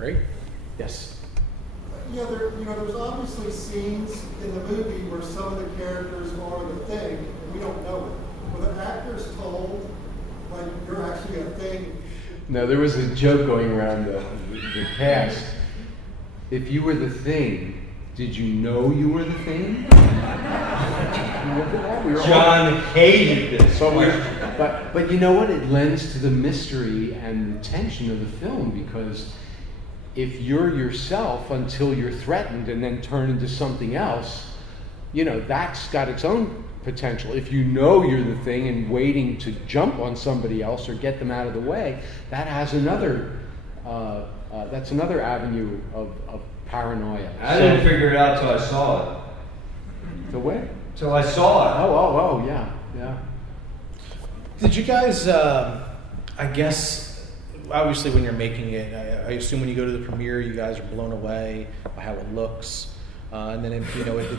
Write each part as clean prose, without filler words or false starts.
Great. Yes. There's obviously scenes in the movie where some of the characters are the Thing, and we don't know it. Were the actors told when you're actually a Thing? No, there was a joke going around the cast. If you were the Thing, did you know you were the Thing? John hated this. But you know what? It lends to the mystery and the tension of the film, because if you're yourself until you're threatened and then turn into something else, that's got its own potential. If you know you're the Thing and waiting to jump on somebody else or get them out of the way, that has another, that's another avenue of paranoia. I didn't figure it out till I saw it. The way? Till I saw it. Oh, yeah. Did you guys, I guess, obviously when you're making it, I assume when you go to the premiere, you guys are blown away by how it looks. And then, it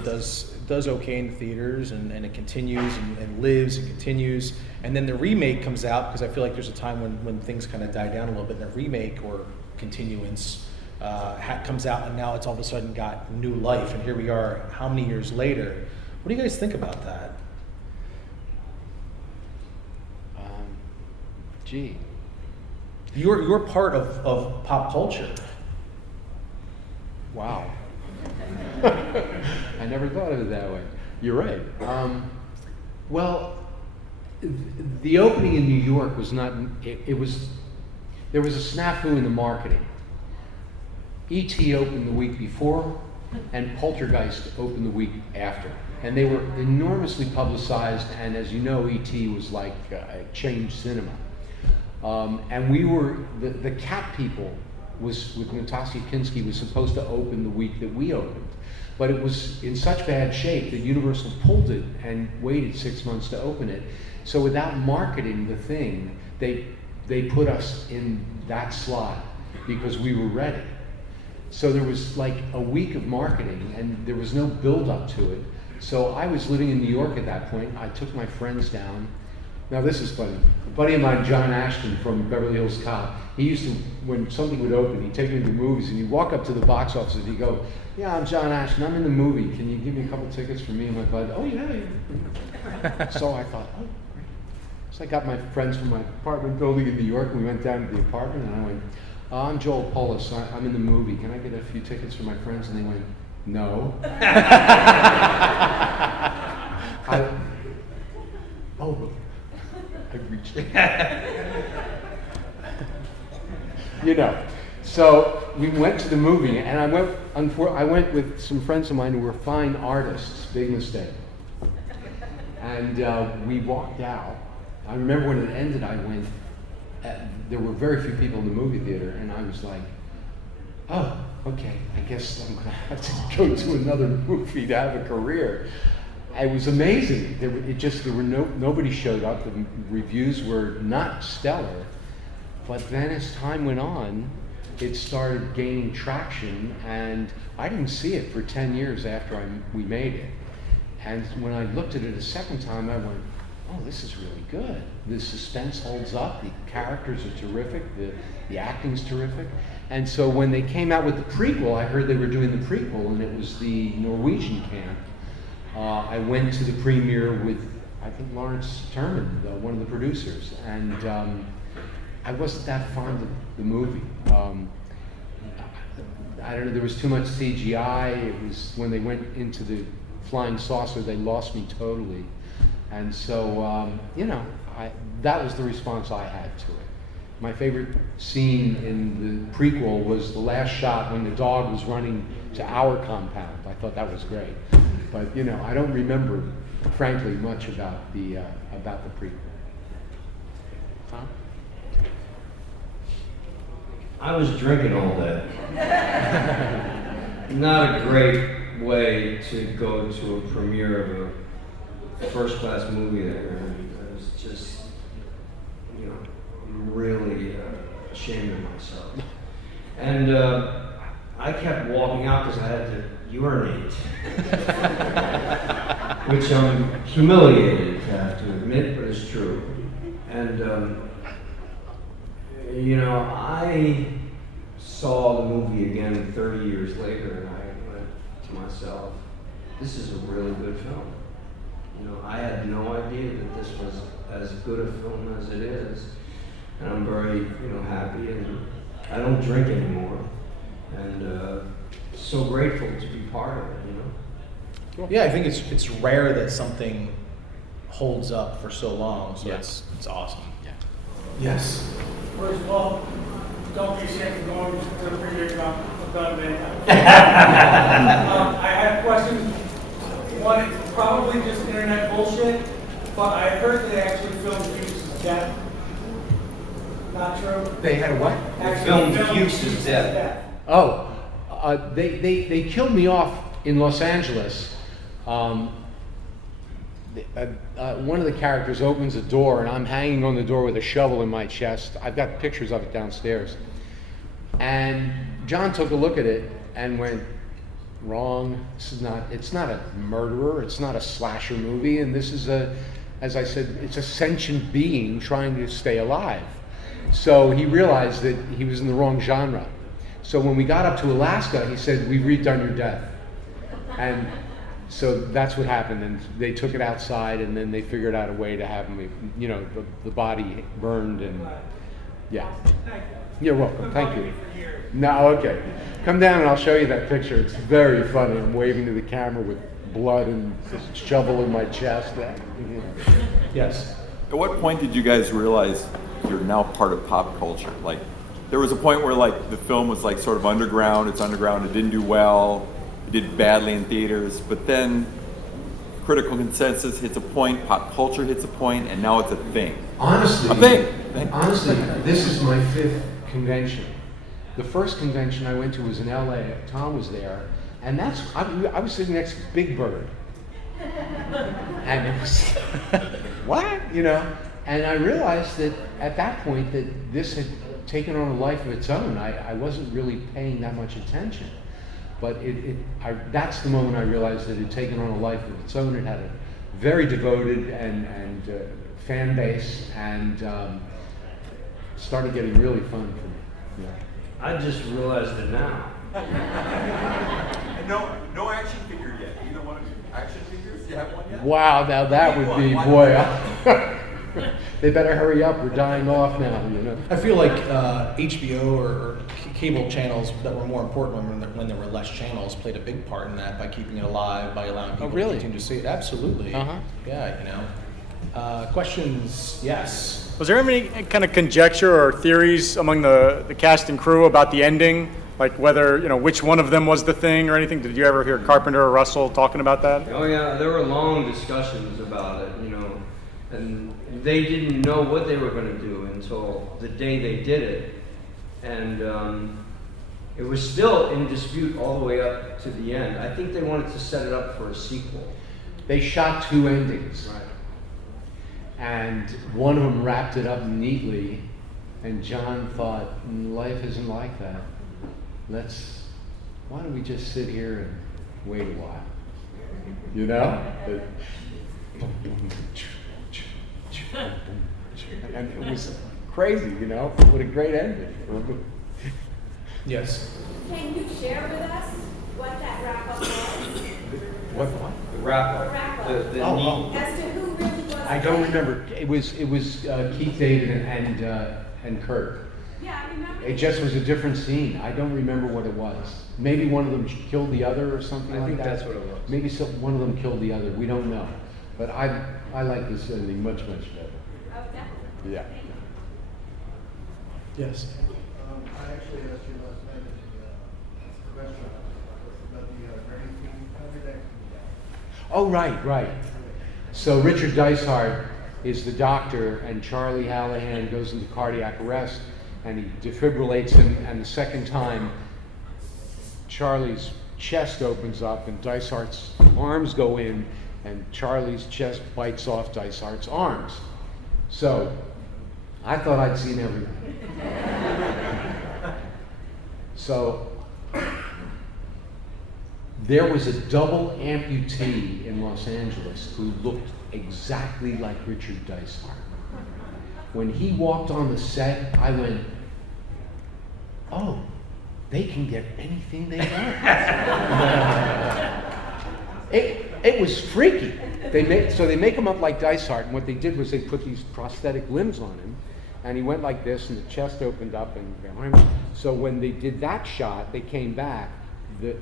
does okay in the theaters, and it continues and lives and continues. And then the remake comes out, because I feel like there's a time when things kind of die down a little bit, and the remake or continuance comes out, and now it's all of a sudden got new life. And here we are, how many years later? What do you guys think about that? Gee. You're part of pop culture. Wow. I never thought of it that way. You're right. Well, the opening in New York was not, there was a snafu in the marketing. E.T. opened the week before, and Poltergeist opened the week after. And they were enormously publicized, and as you know, E.T. was like changed cinema. And we were, the Cat People was, with Natasha Kinski, was supposed to open the week that we opened. But it was in such bad shape that Universal pulled it and waited 6 months to open it. So without marketing the Thing, they put us in that slot because we were ready. So there was like a week of marketing, and there was no build up to it. So I was living in New York at that point. I took my friends down. Now this is funny. A buddy of mine, John Ashton from Beverly Hills Cop, he used to, when something would open, he'd take me to the movies, and he'd walk up to the box office and he'd go, "Yeah, I'm John Ashton, I'm in the movie. Can you give me a couple tickets for me and my bud?" "Oh yeah." So I thought, oh, great. So I got my friends from my apartment building in New York, and we went down to the apartment, and I went, "I'm Joel Polis, I'm in the movie. Can I get a few tickets for my friends?" And they went, "No." I reached So we went to the movie, and I went with some friends of mine who were fine artists. Big mistake. And we walked out. I remember when it ended, I went. There were very few people in the movie theater, and I was like, "Oh, okay. I guess I'm gonna have to go to another movie to have a career." It was amazing. Nobody showed up. The reviews were not stellar, but then as time went on, it started gaining traction, and I didn't see it for 10 years after we made it. And when I looked at it a second time, I went, "Oh, this is really good. The suspense holds up. The characters are terrific. The acting's terrific." And so when they came out with the prequel, I heard they were doing the prequel, and it was the Norwegian camp. I went to the premiere with, I think, Lawrence Terman, one of the producers, and I wasn't that fond of the movie. I don't know, there was too much CGI. It was, when they went into the flying saucer, they lost me totally. And so, that was the response I had to it. My favorite scene in the prequel was the last shot when the dog was running to our compound. I thought that was great. But I don't remember, frankly, much about the prequel. Huh? I was drinking all day. Not a great way to go to a premiere of a first-class movie there. I was just, really ashamed of myself. And I kept walking out because I had to urinate, which I'm humiliated to have to admit, but it's true. And I saw the movie again 30 years later, and I went to myself, this is a really good film. You know, I had no idea that this was as good a film as it is, and I'm very, happy, and I don't drink anymore, and so grateful to be part of it, Yeah, I think it's rare that something holds up for so long, so Yeah. it's awesome. Yeah. Yes. First of all, don't be ashamed for going to the premiere about many times. I have questions. One, it's probably just internet bullshit, but I heard they actually filmed Fuchs' death. Not true? They had a what? Filmed Fuchs' death. Oh, they killed me off in Los Angeles. One of the characters opens a door, and I'm hanging on the door with a shovel in my chest. I've got pictures of it downstairs. And John took a look at it and went, wrong. It's not a murderer. It's not a slasher movie. And this is as I said, it's a sentient being trying to stay alive. So he realized that he was in the wrong genre. So when we got up to Alaska, he said, "We've redone your death." And so that's what happened. And they took it outside, and then they figured out a way to have me, the body burned. And yeah. Thank you. You're welcome. Thank you. For years. No, okay. Come down and I'll show you that picture. It's very funny. I'm waving to the camera with blood and this shovel in my chest. Yes. At what point did you guys realize you're now part of pop culture? Like, there was a point where like the film was like sort of underground. It's underground. It didn't do well. It did badly in theaters. But then critical consensus hits a point. Pop culture hits a point, and now it's a thing. Honestly, A thing. honestly, this is my 5th convention. The first convention I went to was in LA. Tom was there, and I was sitting next to Big Bird, and it was what And I realized that at that point that this had taken on a life of its own. I wasn't really paying that much attention, but that's the moment I realized that it had taken on a life of its own. It had a very devoted and fan base, and started getting really fun for me. Yeah. I just realized it now. And no action figure yet. Either one of you. Action figures? You have one yet? Wow, now that would be, boy. They better hurry up. We're dying off now. I feel like HBO or cable channels that were more important when there were less channels played a big part in that by keeping it alive, by allowing people really? to continue to see it. Absolutely. Uh-huh. Yeah, questions? Yes. Was there any kind of conjecture or theories among the cast and crew about the ending? Like whether, which one of them was the thing or anything? Did you ever hear Carpenter or Russell talking about that? Oh yeah, there were long discussions about it, and they didn't know what they were going to do until the day they did it, and it was still in dispute all the way up to the end. I think they wanted to set it up for a sequel. They shot 2 endings. Right. And one of them wrapped it up neatly, and John thought, life isn't like that. Why don't we just sit here and wait a while? And it was crazy, what a great ending. Yes. Can you share with us what that wrap-up was? What? The wrap-up. Wrap-up. The Oh, neat. As to who really was I don't remember. It was Keith David and Kurt. Yeah, I remember. It just was a different scene. I don't remember what it was. Maybe one of them killed the other or something I like think that. that's what it was. Maybe one of them killed the other. We don't know. But I like this ending much, much better. Oh, definitely. Yeah. Yes. I actually asked you last night at the restaurant about the Granny King. How did that come Oh, right. So Richard Dysart is the doctor, and Charlie Hallahan goes into cardiac arrest, and he defibrillates him, and the second time, Charlie's chest opens up, and Dysart's arms go in, and Charlie's chest bites off Dysart's arms. So, I thought I'd seen everything. So, there was a double amputee in Los Angeles who looked exactly like Richard Dysart. When he walked on the set, I went, oh, they can get anything they want. It was freaky. They make him up like Dysart, and what they did was they put these prosthetic limbs on him, and he went like this, and the chest opened up, and so when they did that shot, they came back, the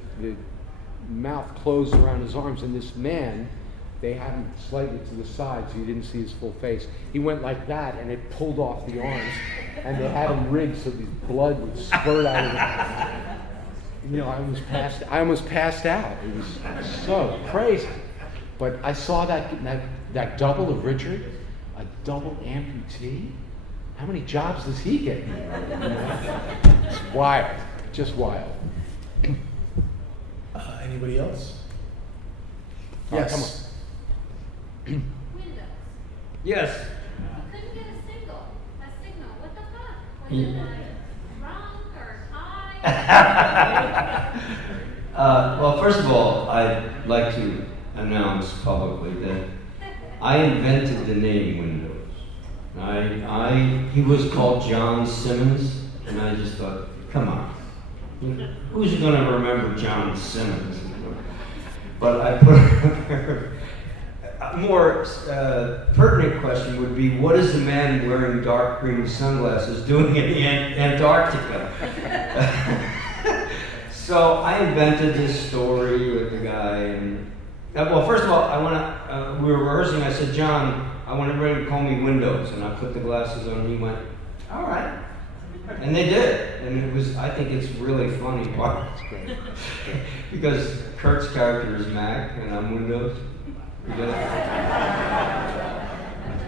mouth closed around his arms, and this man, they had him slightly to the side so you didn't see his full face. He went like that, and it pulled off the arms, and they had him rigged so the blood would spurt out of him. You know, I almost passed out. It was so crazy. But I saw that double of Richard, a double amputee. How many jobs does he get? You know? It's wild, just wild. Anybody else? Yes. Come on. Windows. Yes. You couldn't get a signal. What the fuck? Was it drunk or high? Well, first of all, I'd like to announce publicly that I invented the name Windows. He was called John Simmons, and I just thought, come on, who's going to remember John Simmons? But I put a more pertinent question would be, what is the man wearing dark green sunglasses doing in Antarctica? So I invented this story with the guy, and well, first of all, we were rehearsing. I said, John, I want everybody to call me Windows, and I put the glasses on, and he went, all right, and they did, and it was. I think it's really funny, because Kurt's character is Mac, and I'm Windows.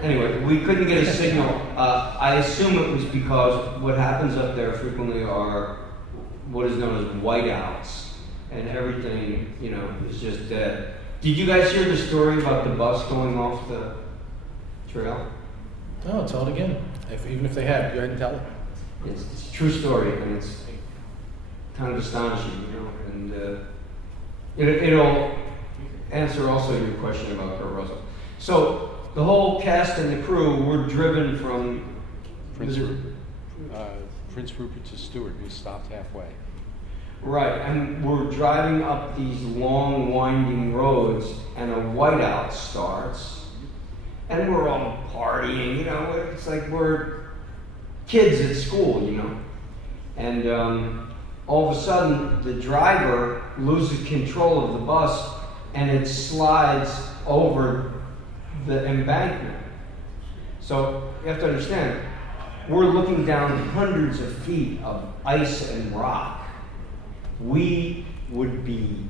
Anyway, we couldn't get a signal. I assume it was because what happens up there frequently are what is known as whiteouts, and everything, you know, is just dead. Did you guys hear the story about the bus going off the trail? No, tell it again. Even if they have, go ahead and tell it. It's a true story, and it's kind of astonishing, you know, and it'll answer also your question about Kurt Russell. So the whole cast and the crew were driven from Prince Rupert to Stewart. We stopped halfway. Right, and we're driving up these long, winding roads, and a whiteout starts, and we're all partying, you know, it's like we're kids at school, you know, and all of a sudden, the driver loses control of the bus, and it slides over the embankment. So, you have to understand, we're looking down hundreds of feet of ice and rock. We would be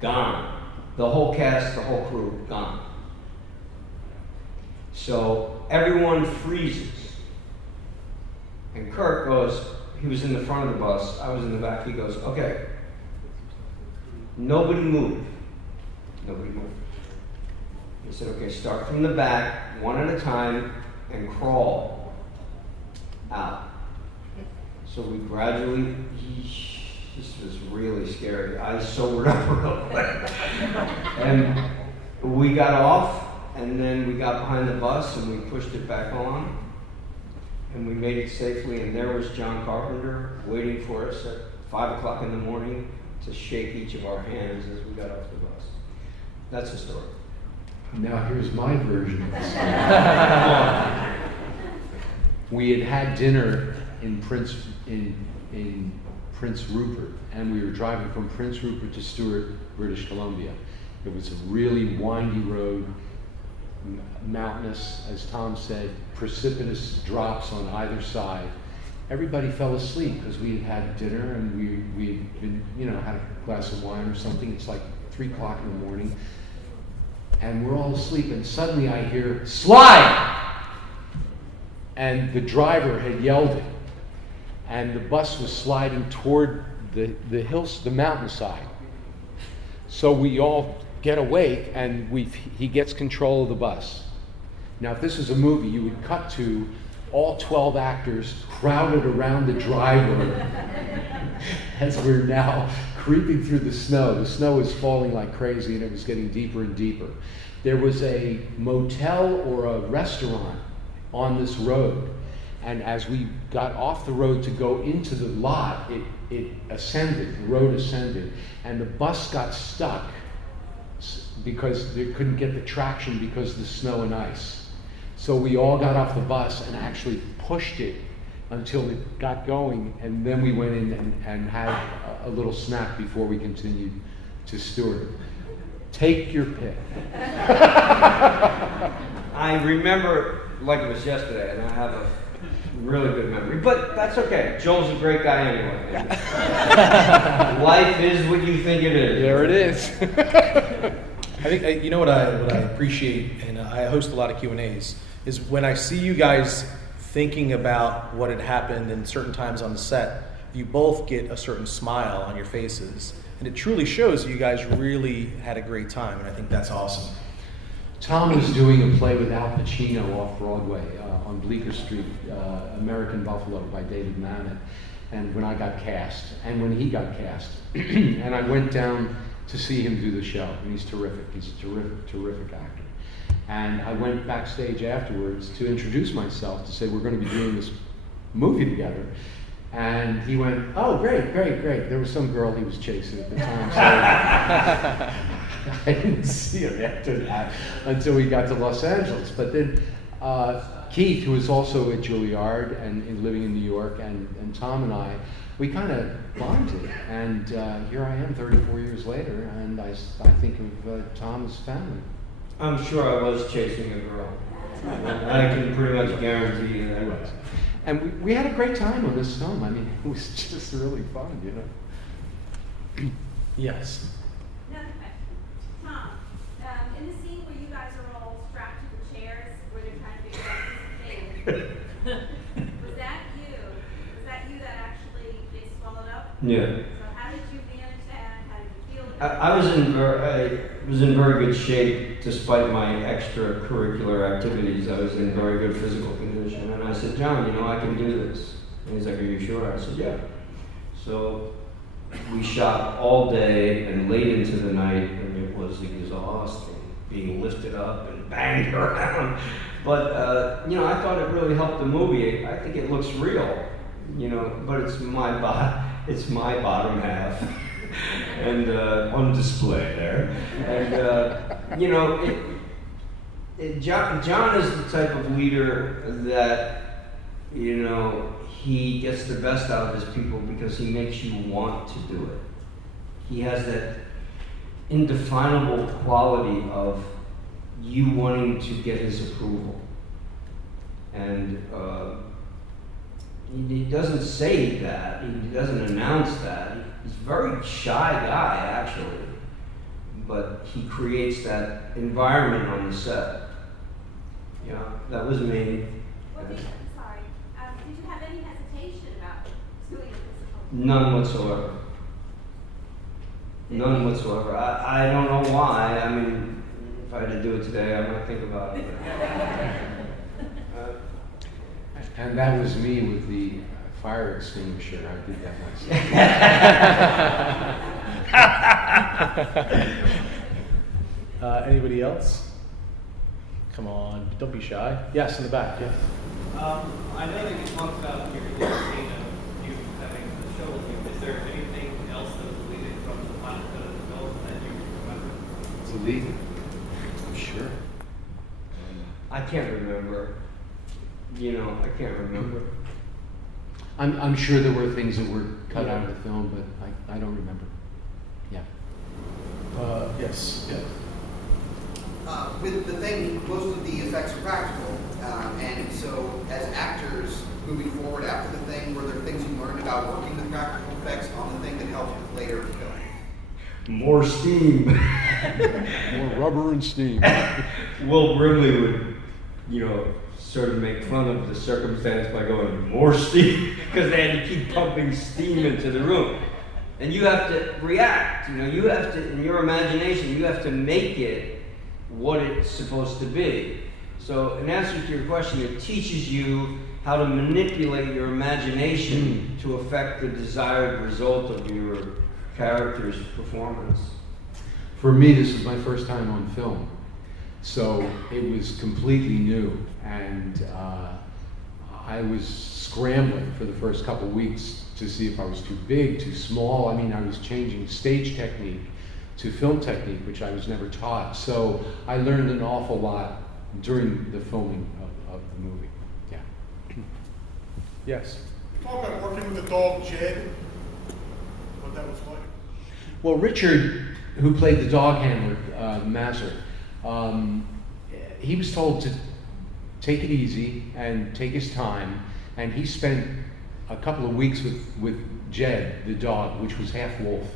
gone. The whole cast, the whole crew, gone. So everyone freezes. And Kurt goes, he was in the front of the bus, I was in the back, he goes, okay, nobody move. Nobody move. He said, okay, start from the back, one at a time, and crawl out. So we gradually, this was really scary. I sobered up real quick. And we got off, and then we got behind the bus, and we pushed it back on, and we made it safely, and there was John Carpenter waiting for us at 5 o'clock in the morning to shake each of our hands as we got off the bus. That's the story. Now here's my version of the story. We had dinner in Prince Rupert, and we were driving from Prince Rupert to Stewart, British Columbia. It was a really windy road, mountainous, as Tom said, precipitous drops on either side. Everybody fell asleep because we had dinner, and we had been, you know, had a glass of wine or something. It's like 3 o'clock in the morning, and we're all asleep, and suddenly I hear, slide! And the driver had yelled it, and the bus was sliding toward the hills, the mountainside. So we all get awake, and he gets control of the bus. Now, if this was a movie, you would cut to all 12 actors crowded around the driver as we're now creeping through the snow. The snow was falling like crazy, and it was getting deeper and deeper. There was a motel or a restaurant on this road, And as we got off the road to go into the lot, it ascended, the road ascended, and the bus got stuck because they couldn't get the traction because of the snow and ice. So we all got off the bus and actually pushed it until it got going, and then we went in and had a little snack before we continued to Stewart. Take your pick. I remember like it was yesterday, and I have a really good memory. But that's okay. Joel's a great guy anyway. Life is what you think it is. There it is. I think you know what I appreciate, and I host a lot of Q&As, is when I see you guys thinking about what had happened in certain times on the set, you both get a certain smile on your faces, and it truly shows you guys really had a great time, and I think that's awesome. Tom was doing a play with Al Pacino off Broadway on Bleecker Street, American Buffalo by David Mamet, and when I got cast, and when he got cast, and I went down to see him do the show, and he's terrific. He's a terrific, terrific actor. And I went backstage afterwards to introduce myself, to say we're going to be doing this movie together. And he went, oh, great, great, great. There was some girl he was chasing at the time, so I didn't see him after that until we got to Los Angeles. But then Keith, who was also at Juilliard and living in New York, and Tom and I, we kind of bonded. And here I am 34 years later, and I think of Tom as family. I'm sure I was chasing a girl. I can pretty much guarantee you that. He was. And we had a great time on this film. I mean, it was just really fun, you know. Yes. Another question. Tom, in the scene where you guys are all strapped to the chairs, where they're trying to figure out who's the thing, was that you? Was that you that actually they swallowed up? Yeah. So how did you manage that? How did you feel? I was in very good shape despite my extracurricular activities. I was in very good physical condition, and I said, John, you know, I can do this. And he's like, are you sure? I said, yeah. So we shot all day and late into the night, and it was exhausting, being lifted up and banged around. But you know, I thought it really helped the movie. I think it looks real, you know, but it's my bottom half. And on display there, and you know, John is the type of leader that, you know, he gets the best out of his people because he makes you want to do it. He has that indefinable quality of you wanting to get his approval, and he doesn't say that, he doesn't announce that. He's a very shy guy, actually, but he creates that environment on the set. Yeah, that was me. Well, I'm sorry. Did you have any hesitation about doing a physical? None whatsoever. None whatsoever. I don't know why. I mean, if I had to do it today, I might think about it. And that was me with the fire extinguisher. I did that myself. Anybody else? Come on, don't be shy. Yes, in the back, yeah. I know that you talked about your scene of you having the show with you. Is there anything else that was deleted from the final cut of the film that you remember? Deleted? Sure. I can't remember. You know, I can't remember. I'm sure there were things that were cut out of the film, but I don't remember. Yeah. Yes. Yeah. With the thing, most of the effects are practical, and so as actors moving forward after the thing, were there things you learned about working with practical effects on the thing that helped you later in the film? More steam. More rubber and steam. Will Brimley would, you know, sort of make fun of the circumstance by going, more steam, because they had to keep pumping steam into the room. And you have to react, you know, you have to, in your imagination, you have to make it what it's supposed to be. So in answer to your question, it teaches you how to manipulate your imagination to affect the desired result of your character's performance. For me, this was my first time on film, so it was completely new, and I was scrambling for the first couple weeks to see if I was too big, too small. I mean, I was changing stage technique to film technique, which I was never taught. So I learned an awful lot during the filming of the movie. Yeah. Yes. Talk about working with the dog Jed, what that was like. Well, Richard, who played the dog handler, Mazur, he was told to take it easy and take his time, and he spent a couple of weeks with Jed, the dog, which was half wolf,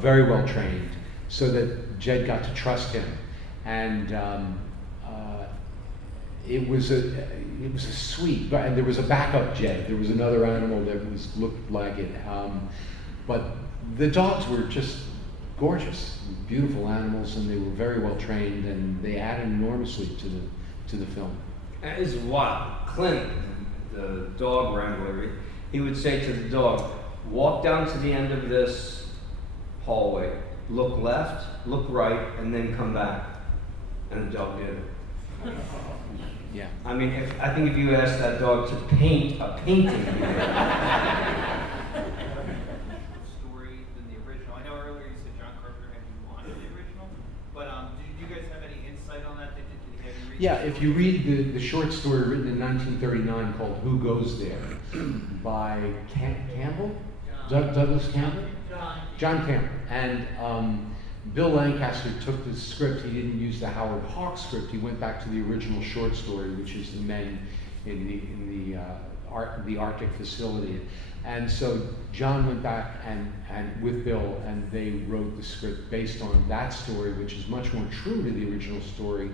very well trained, so that Jed got to trust him. And it was a sweet, and there was a backup Jed. There was another animal that looked like it, but the dogs were just gorgeous, beautiful animals, and they were very well trained, and they added enormously to the film. It's wild. Clint, the dog wrangler, he would say to the dog, walk down to the end of this hallway, look left, look right, and then come back. And the dog did it. Yeah. I mean, I think if you asked that dog to paint a painting, Story than the original. I know earlier you said John Carpenter had you on the original, but did you guys have any insight on that? Did he have you read? Yeah, if you read the short story written in 1939 called Who Goes There by Campbell? Douglas Campbell? John Campbell. And Bill Lancaster took the script. He didn't use the Howard Hawks script. He went back to the original short story, which is the men in the Arctic facility. And so John went back and with Bill, and they wrote the script based on that story, which is much more true to the original story.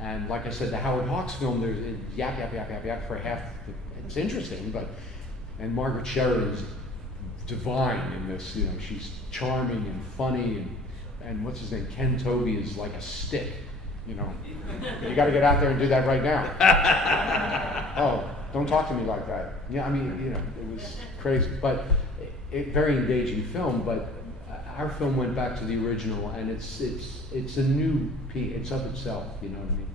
And like I said, the Howard Hawks film, there's yap for half. It's interesting, and Margaret Sheridan is divine in this. You know, she's charming and funny, and what's his name? Ken Toby is like a stick. You know, you got to get out there and do that right now. Oh, don't talk to me like that. Yeah, I mean, you know, it was crazy, but very engaging film. But our film went back to the original, and it's a new piece. It's of itself. You know what I mean?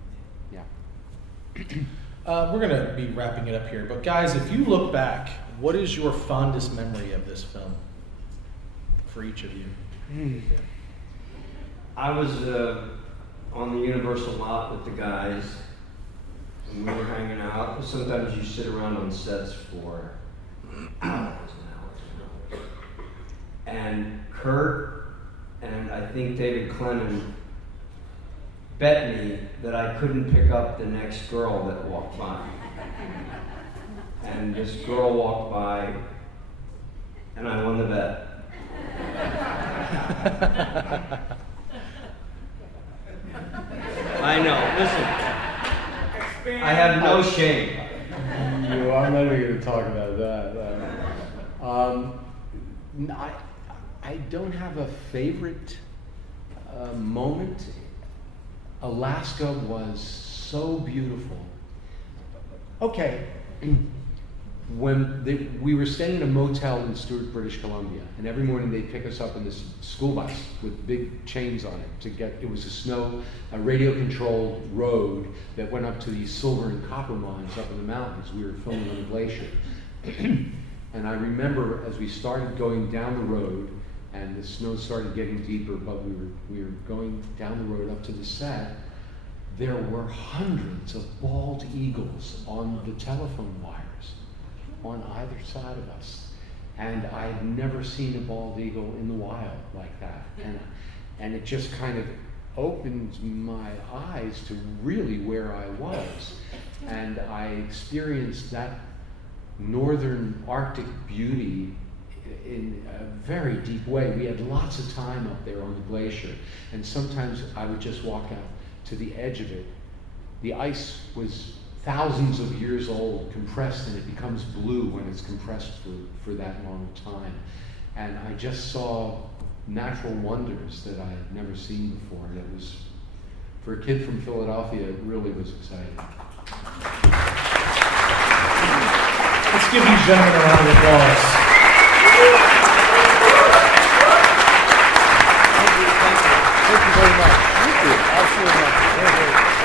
Yeah. We're gonna be wrapping it up here, but guys, if you look back, what is your fondest memory of this film for each of you? I was on the Universal lot with the guys, and we were hanging out. Sometimes you sit around on sets for hours and hours and hours. And Kurt and I think David Clennon bet me that I couldn't pick up the next girl that walked by. And this girl walked by, and I won the bet. I know, listen, I have no shame. I'm not even going to talk about that. I don't have a favorite moment. Alaska was so beautiful. Okay, when we were staying in a motel in Stewart, British Columbia, and every morning they'd pick us up in this school bus with big chains on it it was a radio-controlled road that went up to these silver and copper mines up in the mountains. We were filming on a glacier. And I remember as we started going down the road, and the snow started getting deeper, but we were going down the road up to the set, there were hundreds of bald eagles on the telephone wires on either side of us. And I had never seen a bald eagle in the wild like that. And it just kind of opened my eyes to really where I was. And I experienced that northern Arctic beauty in a very deep way. We had lots of time up there on the glacier, and sometimes I would just walk out to the edge of it. The ice was thousands of years old, compressed, and it becomes blue when it's compressed for that long time. And I just saw natural wonders that I had never seen before, and it was, for a kid from Philadelphia, it really was exciting. Let's give these gentlemen a round of applause. Thank you very much. Thank you. Absolutely.